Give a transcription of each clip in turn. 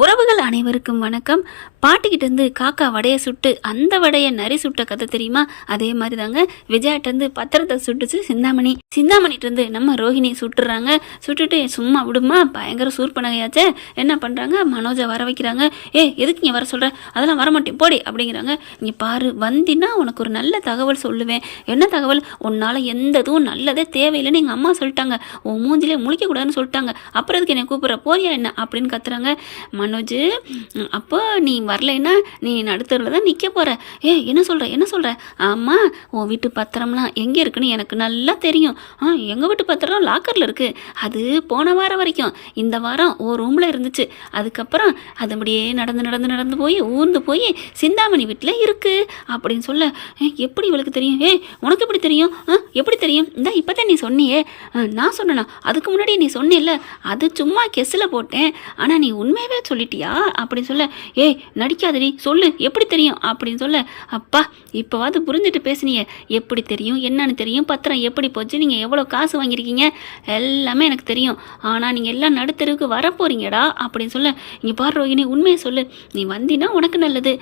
உறவுகள் அனைவருக்கும் வணக்கம். பாட்டிக்கிட்டேருந்து காக்கா வடையை சுட்டு அந்த வடையை நரி சுட்ட கதை தெரியுமா? அதே மாதிரி தாங்க விஜயாட்டேருந்து பத்திரத்தை சுட்டுச்சு சிந்தாமணி. சிந்தாமணிட்டேருந்து நம்ம ரோஹிணி சுட்டுறாங்க. சுட்டுட்டு சும்மா விடுமா பயங்கர சூர்பனகையாச்சே என்ன பண்ணுறாங்க மனோஜை வர வைக்கிறாங்க. ஏ எதுக்கு நீ வர சொல்கிற அதெல்லாம் வரமாட்டேன். போடி அப்படிங்கிறாங்க. நீ பாரு வந்தினா உனக்கு ஒரு நல்ல தகவல் சொல்லுவேன். என்ன தகவல்? உன்னால எந்த இதுவும் நல்லதே தேவையில்லைன்னு எங்கள் அம்மா சொல்லிட்டாங்க. உன் மூஞ்சிலே முழிக்க கூடாதுன்னு சொல்லிட்டாங்க. அப்புறம் இதுக்கு என்னை கூப்பிட்ற? போறியா என்ன? அப்படின்னு கத்துறாங்க. மனோஜ் அப்போ நீ வரலைன்னா நீ நடுத்தரில் தான் நிற்க போகிற ஏ என்ன சொல்கிற என்ன சொல்கிற ஆமாம் உன் வீட்டு பத்திரம்லாம் எங்கே இருக்குன்னு எனக்கு நல்லா தெரியும். ஆ எங்கள் வீட்டு பத்திரம் லாக்கரில் இருக்குது அது போன வாரம் வரைக்கும். இந்த வாரம் ஓ ரூமில் இருந்துச்சு. அதுக்கப்புறம் அது அப்படியே நடந்து நடந்து நடந்து போய் ஊர்ந்து போய் சிந்தாமணி வீட்டில் இருக்குது அப்படின்னு சொல்ல "ஏ, எப்படி இவளுக்கு தெரியும்? ஏ உனக்கு எப்படி தெரியும்? ஆ எப்படி தெரியும்? இந்த இப்போ தான் நீ சொன்னியே. நான் சொன்னேனா? அதுக்கு முன்னாடி நீ சொன்னில்ல. அது சும்மா கெஸ்ஸில் போட்டேன். ஆனால் நீ உண்மையவே சொல்லிட்டியா? அப்படின்னு சொல்ல ஏய் நடிக்காதடி சொல்லு எப்படி தெரியும்? அப்படின்னு சொல்ல அப்பா இப்போவாது புரிஞ்சுட்டு பேசுனீங்க எப்படி தெரியும் என்னன்னு தெரியும் பத்திரம் எப்படி போச்சு நீங்கள் எவ்வளோ காசு வாங்கியிருக்கீங்க எல்லாமே எனக்கு தெரியும். ஆனால் நீங்கள் எல்லாம் நடுத்தருவுக்கு வரப்போறீங்கடா. அப்படின்னு சொல்ல இங்கே பார் ரோகிணி உண்மையை சொல்லு. நீ வந்தினா உனக்கு நல்லது.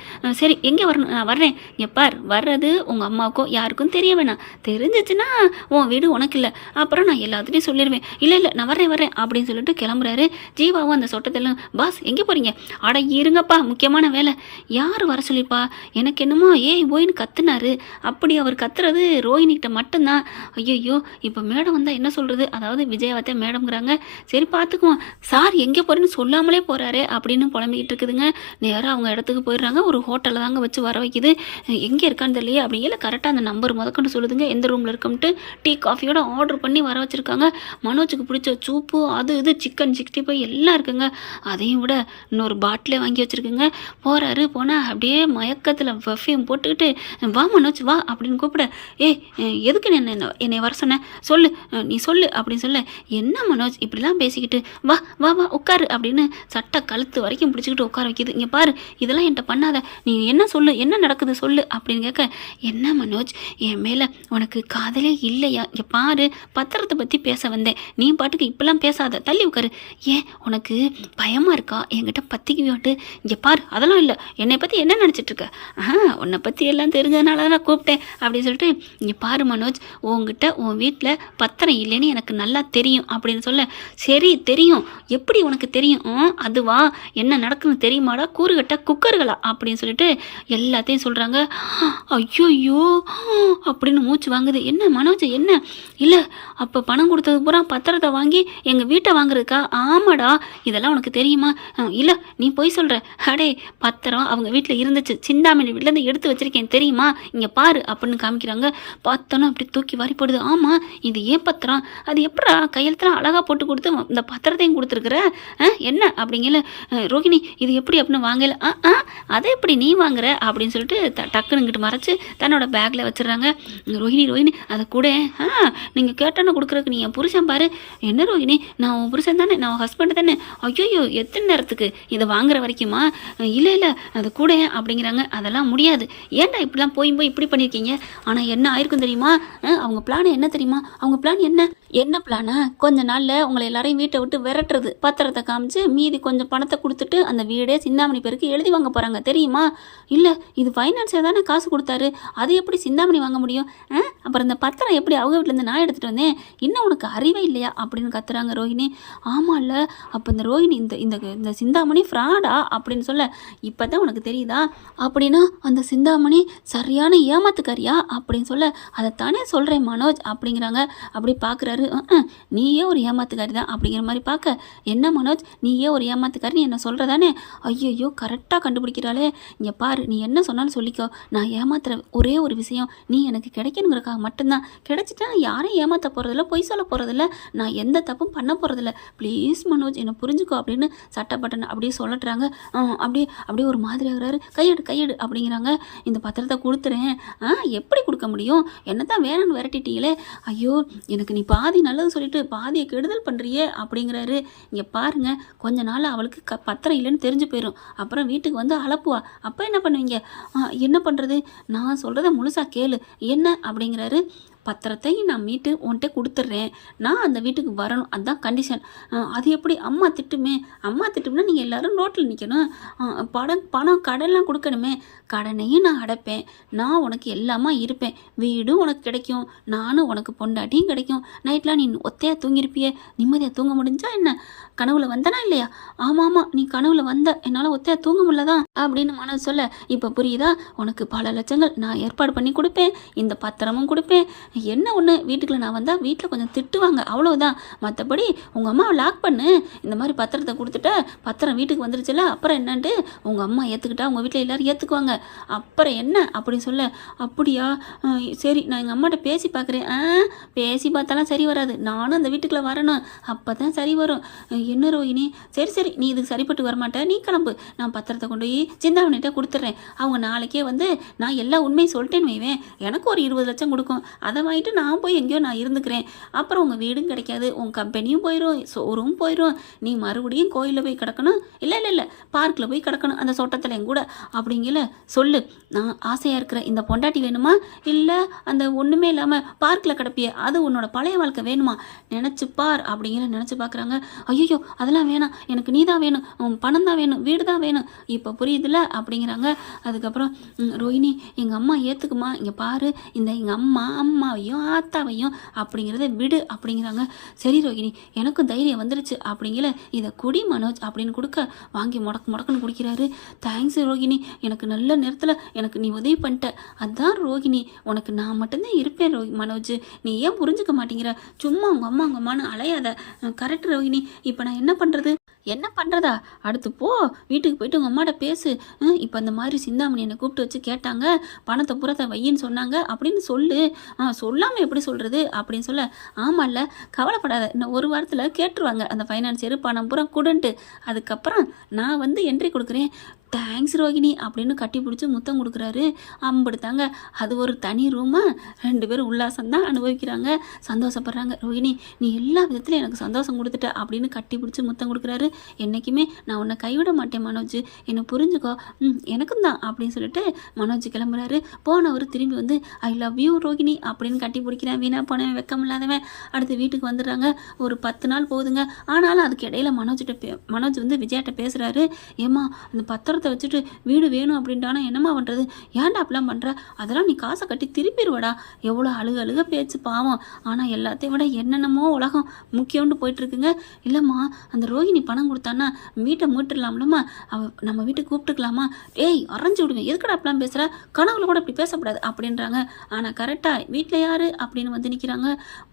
சரி எங்கே வரணும்? நான் வர்றேன். இங்கே பார் வர்றது உங்கள் அம்மாவுக்கும் யாருக்கும் தெரிய வேணாம். தெரிஞ்சிச்சுன்னா உன் வீடு உனக்கு இல்லை. அப்புறம் நான் எல்லாத்துலேயும் சொல்லிடுவேன் இல்லை இல்லை நான் வரேன் வரேன் அப்படின்னு சொல்லிட்டு கிளம்புறாரு ஜீவாவும் அந்த சொட்டத்தெல்லாம் பாஸ் எங்கே எங்கே போகிறீங்க அட இருங்கப்பா முக்கியமான வேலை. யார் வர சொல்லிப்பா? எனக்கு என்னமோ ஏய் ஓயின்னு கத்துனாரு. அப்படி அவர் கத்துறது ரோஹினிகிட்ட மட்டும்தான். ஐயோ இப்போ மேடம் வந்தால் என்ன சொல்கிறது அதாவது விஜயாவத்தை மேடம்ங்கிறாங்க. சரி பார்த்துக்குவோம் சார் எங்கே போகிறேன்னு சொல்லாமலே போகிறாரு அப்படின்னு புலம்பிக்கிட்டு இருக்குதுங்க. நேராக அவங்க இடத்துக்கு போயிடுறாங்க. ஒரு ஹோட்டலில் தாங்க வச்சு வர வைக்குது. எங்கே இருக்கான்னு தெரியலையே. அப்படிங்கிற கரெக்டாக அந்த நம்பர் முதக்கொண்டு சொல்லுதுங்க. எந்த ரூமில் இருக்கோம்ட்டு டீ காஃபியோட ஆர்டர் பண்ணி வர வச்சுருக்காங்க. மனோஜுக்கு பிடிச்ச சூப்பு அது இது சிக்கன் சிக்ஸ்டி ஃபைவ் எல்லாம் இருக்குங்க. அதையும் விட இன்னொரு பாட்டிலே வாங்கி வச்சுருக்குங்க. போகிறாரு போனால் அப்படியே மயக்கத்தில் பர்ஃப்யூம் போட்டுக்கிட்டு வா மனோஜ் வா அப்படின்னு கூப்பிட. ஏ எதுக்கு நீ என்ன என்னை வர சொன்ன? சொல்லு நீ சொல்லு அப்படின்னு சொல்ல. என்ன மனோஜ் இப்படிலாம் பேசிக்கிட்டு வா வா வா உட்காரு அப்படின்னு சட்டை கழுத்து வரைக்கும் பிடிச்சிக்கிட்டு உட்கார வைக்கிது. இங்கே பாரு இதெல்லாம் என்கிட்ட பண்ணாத. நீ என்ன சொல்லு என்ன நடக்குது சொல்லு அப்படின்னு கேட்க. என்ன மனோஜ் என் மேலே உனக்கு காதலே இல்லையா? இங்கே பாரு பத்திரத்தை பற்றி பேச வந்தேன். நீ பாட்டுக்கு இப்பெல்லாம் பேசாத. தள்ளி உட்காரு. ஏன் உனக்கு பயமாக இருக்கா? என்கிட்ட பத்திக்கு இங்கே பாரு அதெல்லாம் இல்லை. என்னை பற்றி என்ன நினச்சிட்ருக்க? ஆ உன்னை பற்றி எல்லாம் தெரிஞ்சதுனால தான் நான் கூப்பிட்டேன் அப்படின்னு சொல்லிட்டு இங்கே பாரு மனோஜ் உங்ககிட்ட உன் வீட்டில் பத்திரம் இல்லைன்னு எனக்கு நல்லா தெரியும் அப்படின்னு சொல்ல. சரி தெரியும். எப்படி உனக்கு தெரியும்? ஆ, அதுவா? என்ன நடக்குன்னு தெரியுமாடா? கூறுகட்ட குக்கர்களா? அப்படின்னு சொல்லிட்டு எல்லாத்தையும் சொல்கிறாங்க ஐயோ அப்படின்னு மூச்சு வாங்குது. என்ன மனோஜ் என்ன? இல்லை அப்போ பணம் கொடுத்தது பூரா பத்திரத்தை வாங்கி எங்கள் வீட்டை வாங்குறதுக்கா? ஆமாடா இதெல்லாம் உனக்கு தெரியுமா? இல்லை நீ போய் சொல்கிற அடே பத்திரம் அவங்க வீட்டில் இருந்துச்சு. சிந்தாமணி வீட்டிலேருந்து எடுத்து வச்சிருக்கேன் தெரியுமா? இங்கே பாரு அப்படின்னு காமிக்கிறாங்க. பார்த்தோன்னா அப்படி தூக்கி வாரி போடுது. ஆமாம் இது ஏன் பத்திரம்? அது எப்படா கையெழுத்துலாம் அழகாக போட்டு கொடுத்து இந்த பத்திரத்தையும் கொடுத்துருக்குற? ஆ, என்ன? அப்படிங்கல ரோகிணி இது எப்படி அப்படின்னு வாங்கல? ஆ ஆ அதை எப்படி நீ வாங்குற? அப்படின்னு சொல்லிட்டு த டக்குன்னு மறைச்சு தன்னோட பேக்கில் வச்சிடுறாங்க. ரோஹிணி ரோஹிணி அதை கூட. ஆ நீங்கள் கேட்டோன்னு கொடுக்குறதுக்கு நீ என் புருஷன் பாரு. என்ன ரோஹிணி நான் உன் புருஷன் தானே நான் உன் ஹஸ்பண்ட் தானே. ஐயோ எத்தனை நேரத்துக்கு இதை வாங்குற வரைக்குமா? இல்லை இல்லை அது கூட அப்படிங்கிறாங்க. அதெல்லாம் முடியாது. ஏன்டா இப்படிலாம் போய் போய் இப்படி பண்ணியிருக்கீங்க? ஆனால் என்ன ஆயிருக்கும் தெரியுமா? அவங்க பிளான் என்ன தெரியுமா? அவங்க பிளான் என்ன? என்ன பிளானா கொஞ்ச நாளில் உங்களை எல்லாரையும் வீட்டை விட்டு விரட்டுறது. பத்திரத்தை காமிச்சு மீதி கொஞ்சம் பணத்தை கொடுத்துட்டு அந்த வீடே சிந்தாமணி பேருக்கு எழுதி வாங்க போகிறாங்க தெரியுமா? இல்லை இது ஃபைனான்ஸில் தானே காசு கொடுத்தாரு. அது எப்படி சிந்தாமணி வாங்க முடியும்? ஆ? அப்புறம் இந்த பத்திரம் எப்படி அவங்க வீட்டிலேருந்து நான் எடுத்துகிட்டு வந்தேன்? இன்னும் உனக்கு அறிவே இல்லையா? அப்படின்னு கத்துறாங்க ரோஹிணி. ஆமாம்ல அப்போ இந்த ரோஹிணி இந்த இந்த இந்த சிந்தாமணி ஃப்ராடா அப்படின்னு சொல்ல இப்போ தான் உனக்கு தெரியுதா? அப்படின்னா அந்த சிந்தாமணி சரியான ஏமாத்துக்காரியா? அப்படின்னு சொல்ல அதைத்தானே சொல்கிறேன் மனோஜ் அப்படிங்கிறாங்க. அப்படி பார்க்குறாரு நீயே ஒரு ஏமாத்துக்காரி தான் அப்படிங்கிற மாதிரி பார்க்க என்ன மனோஜ்? நீயே ஒரு ஏமாத்துக்காரி நீ என்ன சொல்கிறதானே ஐயோ கரெக்டாக கண்டுபிடிக்கிறாளே. இங்கே பாரு நீ என்ன சொன்னாலும் சொல்லிக்கோ. நான் ஏமாத்துற ஒரே ஒரு விஷயம் நீ எனக்கு கிடைக்கணுங்கிறக்காக மட்டும்தான். கிடைச்சிட்டா நான் யாரையும் ஏமாற்ற போகிறதில்ல பொய் சொல்ல போகிறதில்ல நான் எந்த தப்பும் பண்ண போகிறதில்ல ப்ளீஸ் மனோஜ் என்னை புரிஞ்சுக்கோ அப்படின்னு சட்டப்பட்டன் அப்படியே சொல்லட்டுறாங்க அப்படியே அப்படியே ஒரு மாதிரி ஆகுறாரு. கையெடு கையெடு அப்படிங்கிறாங்க. இந்த பத்திரத்தை கொடுத்துறேன். ஆ எப்படி கொடுக்க முடியும்? என்ன தான் வேணும்னு விரட்டிட்டீங்களே. ஐயோ எனக்கு நீ பாதி நல்லது சொல்லிட்டு பாதியை கெடுதல் பண்ணுறியே அப்படிங்கிறாரு. இங்கே பாருங்க கொஞ்ச நாள் அவளுக்கு க பத்திரம் இல்லைன்னு தெரிஞ்சு போயிடும் அப்புறம் வீட்டுக்கு வந்து அலப்புவா. அப்போ என்ன பண்ணுவீங்க? என்ன பண்ணுறது நான் சொல்கிறத முழுசாக கேளு. என்ன? அப்படிங்கிறாரு. பத்திரத்தையும் நான் மீட்டு உன்கிட்ட கொடுத்துட்றேன். நான் அந்த வீட்டுக்கு வரணும். அதுதான் கண்டிஷன் அது எப்படி? அம்மா திட்டுமே. அம்மா திட்டும்னா நீங்கள் எல்லாரும் ரோட்டில் நிற்கணும் படம் பணம் கடன்லாம் கொடுக்கணுமே. கடனையும் நான் அடைப்பேன். நான் உனக்கு எல்லாமா இருப்பேன். வீடும் உனக்கு கிடைக்கும். நானும் உனக்கு பொண்டாட்டியும் கிடைக்கும். நைட்லாம் நீ ஒத்தையாக தூங்கியிருப்பிய. நிம்மதியாக தூங்க முடிஞ்சா என்ன? கனவுல வந்தனா இல்லையா? ஆமாம் ஆமாம் நீ கனவுல வந்த. என்னால் ஒத்தையாக தூங்க முடியலதான் அப்படின்னு மனசு சொல்ல. இப்போ புரியுதா? உனக்கு பல லட்சங்கள் நான் ஏற்பாடு பண்ணி கொடுப்பேன். இந்த பத்திரமும் கொடுப்பேன். என்ன ஒன்று வீட்டுக்குள்ள நான் வந்தால் வீட்டில் கொஞ்சம் திட்டுவாங்க. அவ்வளோதான் மற்றபடி உங்கள் அம்மாவை லாக் பண்ணு. இந்த மாதிரி பத்திரத்தை கொடுத்துட்ட பத்திரம் வீட்டுக்கு வந்துருச்சுல அப்புறம் என்னன்ட்டு உங்கள் அம்மா ஏற்றுக்கிட்டா உங்கள் வீட்டில் எல்லோரும் ஏற்றுக்குவாங்க அப்புறம் என்ன அப்படி சொல்ல. அப்படியா? சரி நான் எங்கள் அம்மாட்ட பேசி பார்க்குறேன் ஆ பேசி பார்த்தாலாம் சரி வராது. நானும் அந்த வீட்டுக்குள்ளே வரணும். அப்போ தான் சரி வரும். என்ன ரோஹினி சரி சரி நீ இதுக்கு சரிப்பட்டு வரமாட்ட. நீ கிளம்பு. நான் பத்திரத்தை கொண்டு போய் சிந்தாமணிகிட்ட கொடுத்துட்றேன். அவங்க நாளைக்கே வந்து நான் எல்லா உண்மையும் சொல்லிட்டேன்னு வைவேன் எனக்கு ஒரு இருபது லட்சம் கொடுக்கும். அதை வாங்கிட்டு நான் போய் எங்கேயோ நான் இருந்துக்கிறேன். அப்புறம் உங்கள் வீடும் கிடைக்காது. உங்கள் கம்பெனியும் போயிடும் சோறும் போயிடும் நீ மறுபடியும் கோயிலில் போய் கிடக்கணும். இல்லை இல்லை இல்லை. பார்க்கில் போய் கிடக்கணும். அந்த சொட்டத்தில் என் கூட. அப்படிங்கல சொல்லு. நான் ஆசையாக இருக்கிற இந்த பொண்டாட்டி வேணுமா? இல்லை அந்த ஒன்றுமே இல்லாமல் பார்க்கில் கிடப்பிய அது உன்னோட பழைய வாழ்க்கை வேணுமா? நினச்சி பார். அப்படிங்கிற நினச்சி பார்க்குறாங்க ஐயோ அதெல்லாம் வேணாம். எனக்கு நீ தான் வேணும். உன் பணம் தான் வேணும். வீடு தான் வேணும். இப்போ புரியுதுல? அப்படிங்கிறாங்க. அதுக்கப்புறம் ரோஹிணி எங்கள் அம்மா ஏற்றுக்குமா இங்கே பாரு. இந்த எங்கள் அம்மா அம்மா அம்மாவையும் ஆத்தாவையும் அப்படிங்கிறத விடு அப்படிங்கிறாங்க. சரி ரோகிணி எனக்கும் தைரியம் வந்துருச்சு. அப்படிங்கிற இதை குடி மனோஜ் அப்படின்னு கொடுக்க வாங்கி முடக்கு முடக்குன்னு குடிக்கிறாரு. தேங்க்ஸ் ரோகிணி. எனக்கு நல்ல நேரத்தில் எனக்கு நீ உதவி பண்ணிட்ட. அதான் ரோகிணி உனக்கு நான் மட்டும்தான் இருப்பேன் ரோ மனோஜ். நீ ஏன் புரிஞ்சுக்க மாட்டேங்கிற? சும்மா உங்கள் அம்மா உங்கள் அம்மான்னு அலையாத. கரெக்ட் ரோகிணி. இப்போ நான் என்ன பண்ணுறது என்ன பண்ணுறதா அடுத்து போ. வீட்டுக்கு போயிட்டு உங்கள் அம்மாட்ட பேசு. இப்போ இந்த மாதிரி சிந்தாமணி என்னை கூப்பிட்டு வச்சு கேட்டாங்க. பணத்தை புறத்தை வையின்னு சொன்னாங்க. அப்படின்னு சொல்லு. ஆ சொல்லாமல் எப்படி சொல்கிறது அப்படின்னு சொல்ல ஆமாம்ல கவலைப்படாத. இன்னும் ஒரு வாரத்தில் கேட்டுருவாங்க. அந்த ஃபைனான்சியர் பணம் பூரா கொடுன்ட்டு. அதுக்கப்புறம் நான் வந்து என்ட்ரி கொடுக்குறேன். தேங்க்ஸ் ரோகிணி அப்படின்னு கட்டி பிடிச்சி முத்தம் கொடுக்குறாரு. அம்படுத்தாங்க. அது ஒரு தனி ரூமாக ரெண்டு பேரும் உல்லாசம் தான் அனுபவிக்கிறாங்க. சந்தோஷப்படுறாங்க. ரோகிணி நீ எல்லா விதத்துலையும் எனக்கு சந்தோஷம் கொடுத்துட்ட அப்படின்னு கட்டி பிடிச்சி முத்தம் கொடுக்குறாரு. என்றைக்குமே நான் உன்னை கைவிட மாட்டேன் மனோஜ். என்னை புரிஞ்சுக்கோ. ம் எனக்கும் தான் அப்படின்னு சொல்லிட்டு மனோஜ் கிளம்புறாரு. போனவர் திரும்பி வந்து ஐ லவ் யூ ரோகிணி அப்படின்னு கட்டி பிடிக்கிறேன். வீணாக போனவன் வெக்கம் இல்லாதவன் அடுத்து வீட்டுக்கு வந்துடுறாங்க. ஒரு பத்து நாள் போகுதுங்க. ஆனாலும் அதுக்கு இடையில மனோஜ்கிட்ட பே மனோஜ் வந்து விஜயாட்ட பேசுகிறாரு ஏம்மா அந்த பத்திரத்தை வச்சுட்டு வீடு வேணும் அப்படின்ட்டானா என்னம்மா பண்ணுறது ஏன்டா அப்படிலாம் பண்ணுற அதெல்லாம் நீ காசை கட்டி திருப்பிடுவடா. எவ்வளோ அழுக அழுக பேச்சு பாவம். ஆனால் எல்லாத்தையும் விட என்னென்னமோ உலகம் முக்கியம்னு போயிட்டுருக்குங்க. இல்லைம்மா அந்த ரோஹிணி பணம் கொடுத்தான்னா வீட்டை மீட்டுடலாம்லம்மா. அவ நம்ம வீட்டுக்கு கூப்பிட்டுக்கலாமா? ஏய் அரைஞ்சு விடுவேன் எதுக்கடா அப்படிலாம் பேசுகிற கனவுல கூட இப்படி பேசக்கூடாது அப்படின்றாங்க. ஆனால் கரெக்டாக வீட்டில் யார் அப்படின்னு வந்து நிற்கிறாங்க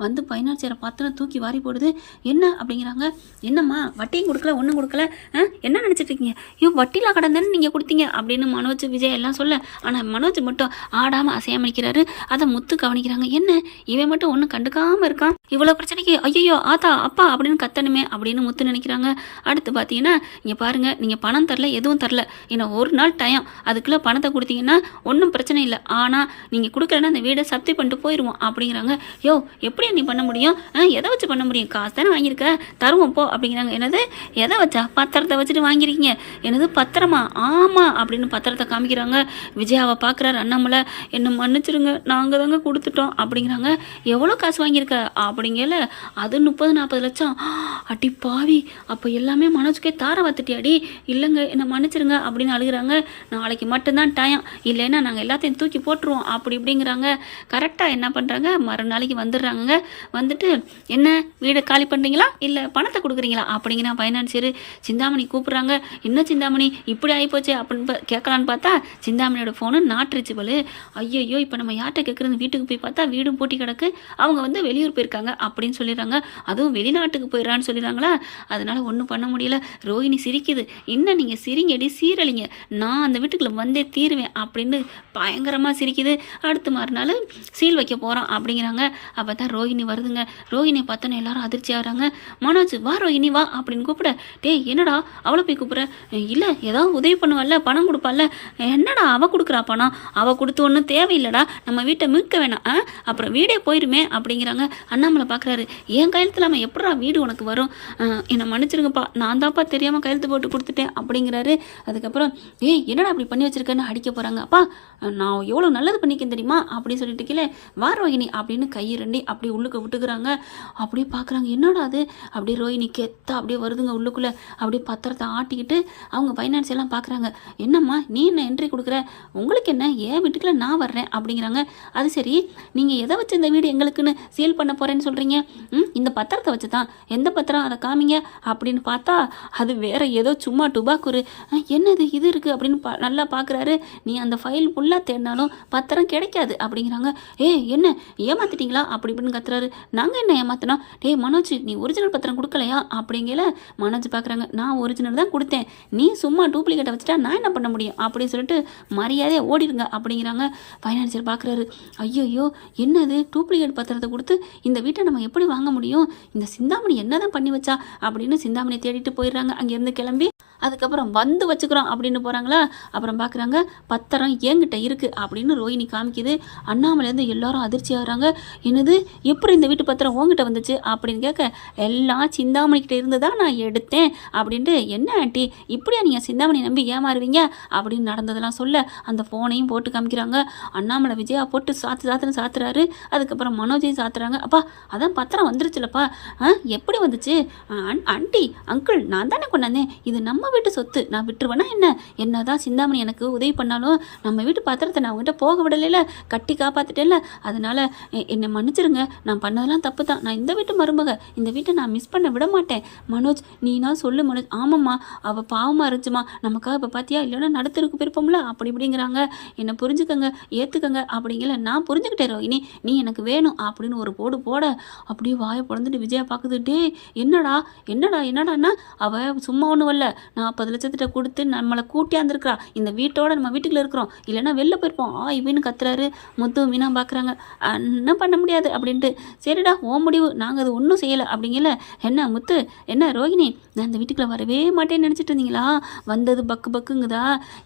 வந்து பைனான்சியரை பார்த்தோன்னா தூக்கி வாரி போடுது. என்ன அப்படிங்கிறாங்க. என்னம்மா வட்டியும் கொடுக்கல ஒன்றும் கொடுக்கல? ஆ என்ன நினச்சிட்டு இருக்கீங்க? ஐயோ வட்டிலாம் கடந்த தானே நீங்கள் கொடுத்தீங்க அப்படின்னு மனோஜ் விஜய் எல்லாம் சொல்ல ஆனால் மனோஜ் மட்டும் ஆடாமல் அசையாமலிக்கிறாரு அதை முத்து கவனிக்கிறாங்க. என்ன? இவன் மட்டும் ஒன்றும் கண்டுக்காமல் இருக்கான்? இவ்வளோ பிரச்சனைக்கு ஐயோ ஆத்தா அப்பா அப்படின்னு கத்தணுமே அப்படின்னு முத்து நினைக்கிறாங்க. அடுத்து பார்த்தீங்கன்னா இங்கே பாருங்கள் நீங்கள் பணம் தரல எதுவும் தரல. இன்னும் ஒரு நாள் டைம் அதுக்குள்ளே பணத்தை கொடுத்தீங்கன்னா ஒன்றும் பிரச்சனை இல்லை. ஆனால் நீங்கள் கொடுக்கலன்னா அந்த வீடை சப்தி பண்ணிட்டு போயிடுவோம் அப்படிங்கிறாங்க. யோ எப்படி நீ பண்ண முடியும்? ஆ, எதை வச்சு பண்ண முடியும்? காசு தானே வாங்கியிருக்க? தருவோம் போ அப்படிங்கிறாங்க. என்னது? எதை வச்சா? பத்திரத்தை வச்சுட்டு வாங்கியிருக்கீங்க. என்னது? பத்திரமா? ஆமாம் அப்படின்னு பத்திரத்தை காமிக்கிறாங்க. விஜயாவை பார்க்குறாரு அண்ணாமலை என்ன மன்னிச்சிருங்க நாங்கள் தாங்க கொடுத்துட்டோம். அப்படிங்கிறாங்க. எவ்வளோ காசு வாங்கியிருக்க? அப்படிங்கல. அது முப்பது நாற்பது லட்சம். அடி பாவி அப்போ எல்லாமே மனசுக்கே தார பார்த்துட்டியாடி இல்லைங்க என்னை மன்னிச்சிருங்க அப்படின்னு அழுகிறாங்க. நாளைக்கு மட்டும்தான் டயம். இல்லைன்னா நாங்கள் எல்லாத்தையும் தூக்கி போட்டுருவோம் அப்படி இப்படிங்கிறாங்க. கரெக்டாக என்ன பண்ணுறாங்க மறுநாளைக்கு வந்துடுறாங்க வந்துட்டு என்ன வீடை காலி பண்ணுறீங்களா இல்லை பணத்தை கொடுக்குறீங்களா? அப்படிங்கிற ஃபைனான்சியர் சிந்தாமணி கூப்பிட்றாங்க. என்ன சிந்தாமணி? இப்படி ஆகிப்போச்சு அப்படின்னு கேட்கலான்னு பார்த்தா சிந்தாமணியோட ஃபோனு நாட்டுருச்சு போல. ஐயோ இப்போ நம்ம யார்கிட்ட கேட்குறது? வீட்டுக்கு போய் பார்த்தா வீடும் பூட்டி கிடக்கு. அவங்க வந்து வெளியூர் போயிருக்காங்க அப்படின்னு சொல்லிடுறாங்க. அதுவும் வெளிநாட்டுக்கு போயிடறான்னு சொல்லிடுறாங்களா? அதனால் ஒன்றும் பண்ண முடியல. ரோஹிணி சிரிக்குது. இன்னும் நீங்கள் சிரிங்கடி சீரழிங்க. நான் அந்த வீட்டுக்குள்ளே வந்தே தீருவேன் அப்படின்னு பயங்கரமாக சிரிக்குது. அடுத்த மறுநாள் சீல் வைக்க போகிறோம் அப்படிங்கிறாங்க. அப்போ தான் ரோஹிணி வருதுங்க. ரோஹிணியை பார்த்தோன்னே எல்லாரும் அதிர்ச்சி ஆகிறாங்க. மனோஜ் வா ரோஹிணி வா அப்படின்னு கூப்பிட. டேய் என்னடா? அவளை போய் கூப்பிட்ற? இல்லை ஏதாவது உதவி பண்ணுவாள்ல பணம் கொடுப்பாள்ல. என்னடா அவ கொடுக்குறா பணம்? அவ கொடுத்து ஒன்றும் தேவையில்லடா. நம்ம வீட்டை மீட்க வேணாம். ஆ? அப்புறம் வீடே போயிருமே அப்படிங்கிறாங்க. அண்ணாமலை பார்க்குறாரு என் கையெழுத்து இல்லாமல் எப்படா வீடு உனக்கு வரும்? என்னை மன்னிச்சிருங்கப்பா. நான் தான்ப்பா தெரியாமல் கையெழுத்து போட்டு கொடுத்துட்டேன் அப்படிங்கிறாரு. அதுக்கப்புறம் ஏய் என்னடா அப்படி பண்ணி வச்சிருக்கேன்னு அடிக்க போகிறாங்க அப்பா நான் எவ்வளோ நல்லது பண்ணிக்கேன் தெரியுமா? அப்படின்னு சொல்லிட்டு கீழே வார் ரோஹிணி அப்படின்னு கையை ரெண்டி அப்படி உள்ளுக்கு விட்டுக்கிறாங்க. அப்படியே பார்க்குறாங்க என்னடா அது? அப்படியே ரோஹிணி கெத்தா அப்படியே வருதுங்க உள்ளுக்குள்ளே. அப்படியே பத்திரத்தை ஆட்டிக்கிட்டு அவங்க ஃபைனான்ஸ் எல்லாம் பார்க்குறாங்க. என்னம்மா நீ என்ன என்ட்ரி கொடுக்குற? உங்களுக்கு என்ன? ஏன் வீட்டுக்குள்ள நான் வர்றேன் அப்படிங்கிறாங்க. அது சரி நீங்கள் எதை வச்சு இந்த வீடு எங்களுக்குன்னு சீல் பண்ண போகிறேன்னு சொல்கிறீங்க ம் இந்த பத்திரத்தை வச்சு தான் எந்த பத்திரம்? அதை காமிங்க அப்படின்னு பார்த்தா அது வேற ஏதோ சும்மா டுபாக்குரு என்னது இது இருக்குது அப்படின்னு பா நல்லா பார்க்குறாரு. நீ அந்த ஃபைல் ஃபுல்லாக தேடினாலும் பத்திரம் கிடைக்காது அப்படிங்கிறாங்க. ஏ என்ன? ஏமாத்திட்டீங்களா? அப்படி இப்படின்னு கத்துறாரு. நாங்கள் என்ன ஏமாத்தினோம்? டேய் மனோஜ் நீ ஒரிஜினல் பத்திரம் கொடுக்கலையா? அப்படிங்கல மனோஜ் பார்க்குறாங்க. நான் ஒரிஜினல் தான் கொடுத்தேன். நீ சும்மா டூப்ளிகேட் டூப்ளிகேட்டை வச்சுட்டா நான் என்ன பண்ண முடியும்? அப்படின்னு சொல்லிட்டு மரியாதையாக ஓடிடுங்க அப்படிங்கிறாங்க ஃபைனான்சியர் பார்க்குறாரு ஐயோ என்னது? டூப்ளிகேட் பத்திரத்தை கொடுத்து இந்த வீட்டை நம்ம எப்படி வாங்க முடியும்? இந்த சிந்தாமணி என்னதான் பண்ணி வச்சா? அப்படின்னு சிந்தாமணி தேடிட்டு போயிடுறாங்க. அங்கேருந்து கிளம்பி அதுக்கப்புறம் வந்து வச்சுக்கிறோம் அப்படின்னு போகிறாங்களா அப்புறம் பார்க்குறாங்க பத்திரம் என்கிட்ட இருக்குது அப்படின்னு ரோஹிணி காமிக்குது. அண்ணாமலேருந்து எல்லாரும் அதிர்ச்சி ஆகுறாங்க. என்னது எப்படி இந்த வீட்டு பத்திரம் உங்ககிட்ட வந்துச்சு? அப்படின்னு கேட்க எல்லாம் சிந்தாமணிக்கிட்ட இருந்து தான் நான் எடுத்தேன் அப்படின்ட்டு என்ன ஆண்டி இப்படியா நீங்கள் சிந்தாமணி நம்பி ஏமாறுவீங்க? அப்படின்னு நடந்ததெல்லாம் சொல்ல அந்த ஃபோனையும் போட்டு காமிக்கிறாங்க. அண்ணாமலை விஜயா போட்டு சாத்து சாத்துன்னு சாத்துறாரு. அதுக்கப்புறம் மனோஜையும் சாத்துறாங்க. அப்பா அதான் பத்திரம் வந்துருச்சுலப்பா. ஆ எப்படி வந்துச்சு? ஆண்டி அங்கிள் நான் தானே கொண்டாந்தேன். இது நம்ம வீட்டு சொத்து. நான் விட்டுருவேனா என்ன? என்னதான் சிந்தாமணி எனக்கு உதவி பண்ணாலும் நம்ம வீட்டு பத்திரத்தை நான் உங்ககிட்ட போக விடலைல கட்டி காப்பாத்திட்டேன்ல. அதனால என்னை மன்னிச்சிருங்க. நான் பண்ணதெல்லாம் தப்பு தான் நான் இந்த வீட்டு மருமக. இந்த வீட்டை நான் மிஸ் பண்ண விட மாட்டேன். மனோஜ் நீனா சொல்லு மனோஜ். ஆமாம்மா அவள் பாவமாக இருந்துச்சுமா நமக்காக இப்போ பார்த்தியா இல்லைன்னா நடத்திருக்கு போயிருப்போம்ல அப்படி இப்படிங்கிறாங்க. என்னை புரிஞ்சுக்கங்க ஏற்றுக்கங்க அப்படிங்கிற நான் புரிஞ்சுக்கிட்டேன் ரோஹினி நீ எனக்கு வேணும் அப்படின்னு ஒரு போடு போட. அப்படியே வாயை பிறந்துட்டு விஜயா பார்க்குது டே என்னடா? என்னடா? என்னடான்னா? அவள் சும்மா ஒன்றும் வரல நாற்பது லட்சத்திட்ட கொடுத்து நம்மளை கூட்டியாந்துருக்குறா. இந்த வீட்டோட நம்ம வீட்டுக்குள்ளே இருக்கிறோம். இல்லைன்னா வெளில போயிருப்போம். ஆ இவன்னு கத்துறாரு. முத்து மீனா பார்க்குறாங்க என்ன பண்ண முடியாது அப்படின்ட்டு. சரிடா ஓ முடிவு. நாங்கள் அது ஒன்றும் செய்யலை. அப்படிங்கல. என்ன முத்து? என்ன ரோஹிணி? நான் இந்த வீட்டுக்குள்ள வரவே மாட்டேன்னு நினச்சிட்டு இருந்தீங்களா? வந்தது பக்கு பக்குங்குதா?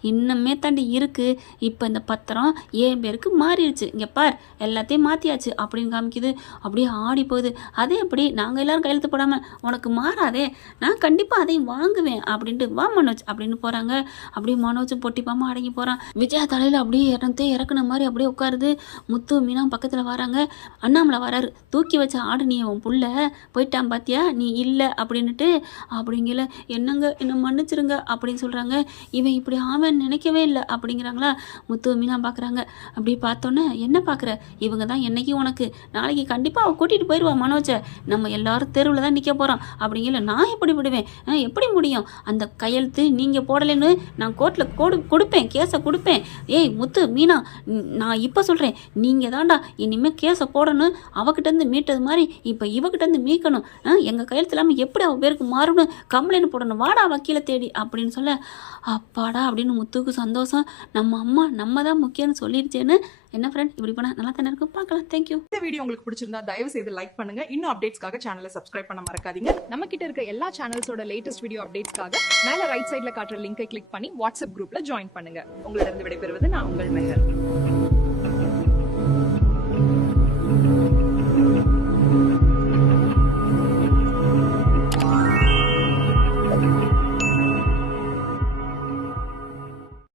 இன்னமே தாண்டி இருக்கு. இப்போ இந்த பத்திரம் என் பேருக்கு மாறிடுச்சு. இங்கே பார் எல்லாத்தையும் மாற்றியாச்சு அப்படின்னு காமிக்குது. அப்படியே ஆடி போகுது. அதே எப்படி? நாங்கள் எல்லோரும் கையெழுத்து போடாமல் உனக்கு மாறாதே. நான் கண்டிப்பாக அதையும் வாங்குவேன். அப்படின்ட்டு வா மனோஜ் அப்படின்னு போகிறாங்க அப்படியே மனோஜும் பொட்டிப்பாமல் அடங்கி போகிறான் விஜயா தலையில் அப்படியே இறந்தே இறக்குன மாதிரி அப்படியே உட்காருது. முத்து மீனா பக்கத்தில் வராங்க. அண்ணாமலை வராரு. தூக்கி வச்ச ஆடு நீ உன் புள்ள. போயிட்டான் பாத்தியா? நீ இல்லை அப்படின்னுட்டு அப்படிங்கல. என்னங்க? என்ன மன்னிச்சிருங்க அப்படின்னு சொல்கிறாங்க இவன் இப்படி ஆவன் நினைக்கவே இல்லை அப்படிங்கிறாங்களா. முத்து மீனா பார்க்குறாங்க அப்படி பார்த்தோன்னே என்ன பார்க்குற இவங்க தான் என்னைக்கு உனக்கு. நாளைக்கு கண்டிப்பாக அவள் கூட்டிகிட்டு போயிடுவா மனோஜை. நம்ம எல்லாரும் தெருவில் தான் நிற்க போகிறோம் அப்படிங்கல நான் எப்படி விடுவேன்? எப்படி முடியும்? அந்த கையெழுத்து நீங்கள் போடலைன்னு நான் கோர்ட்டில் கொடு கொடுப்பேன் கேஸை கொடுப்பேன். ஏய் முத்து மீனா நான் இப்போ சொல்கிறேன் நீங்கள் தான்டா இனிமேல் கேஸை போடணும். அவகிட்டேருந்து மீட்டது மாதிரி இப்போ இவகிட்டேருந்து மீட்கணும். எங்கள் கையெழுத்து இல்லாமல் எப்படி அவள் பேருக்கு மாறணும் கம்ப்ளைண்ட் போடணும். வாடா வக்கீலை தேடி அப்படின்னு சொல்ல அப்பாடா அப்படின்னு முத்துக்கு சந்தோஷம். நம்ம அம்மா நம்ம தான் முக்கியம்னு சொல்லிருச்சேன்னு என்ன ஃப்ரெண்ட் இப்படி பண்ணால் நல்லா தானே இருக்கும்? பார்க்கலாம். தேங்க்யூ இந்த வீடியோ உங்களுக்கு பிடிச்சிருந்தா தயவு செய்து லைக் பண்ணுங்க. இன்னும் அப்டேட்ஸ்க்காக சேனலை சப்ஸ்கிரைப் பண்ண மறக்காதீங்க. நம்ம கிட்ட இருக்க எல்லா சேனல்ஸோட லேட்டஸ்ட் வீடியோ அப்டேட்ஸ்க்காக மேல ரைட் சைடுல காட்டுற லிங்கை கிளிக் பண்ணி வாட்ஸ்அப் குரூப்ல ஜாயின் பண்ணுங்க. உங்களிடம் விடைபெறுவது நான் உங்கள் மெஹர்.